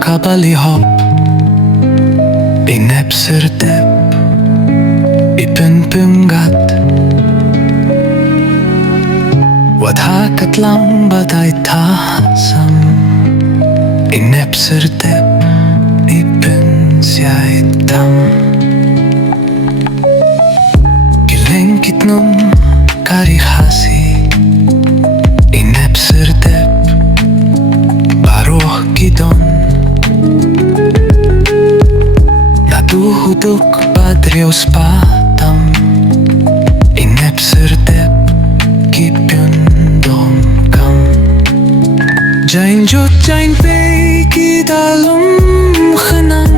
kabalihop Inepserdep Ipinpingat Wadhakat lang batay tasam Inepserdep Ipinsyaitam Gilengkit num karihasi Inepserdep Baruh gidon Naduhuduk badrios patam Inepserdep Kipyundom kam Jain jut jain pey kidalum khanang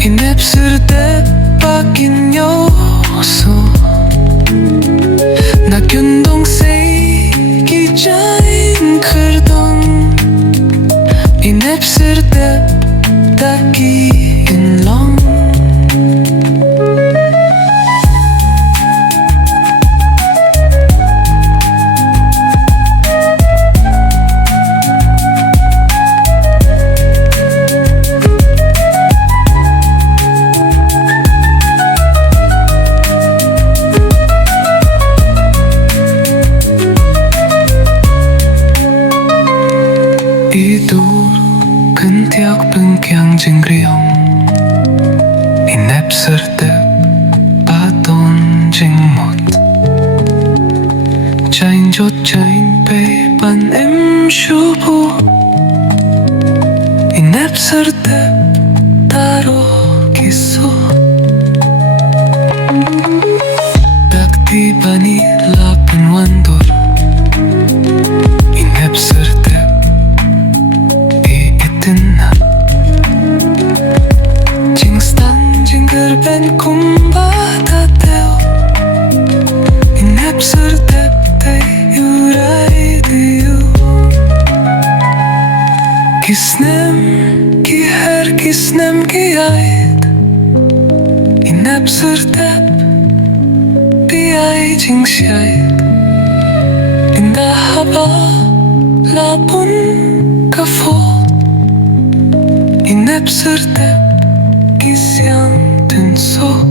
Inepserdep pakinyoso Nakyundong say ki jain khardong Inepserdep taki inlong Idur kentiak pengkyang jingriong Inepserdep paton jingmot Jain jot jain pe pan em shubu Inepserdep taro kiso Dakti bani lapin wandur Inepserdep Jingstan jingger ben kumbatateo Inepserdep te yurai diyu Kisnem ki her kisnem ki ait Inepserdep biay jingsyait Inda haba lapun kafo Inepserdep kisyang tunso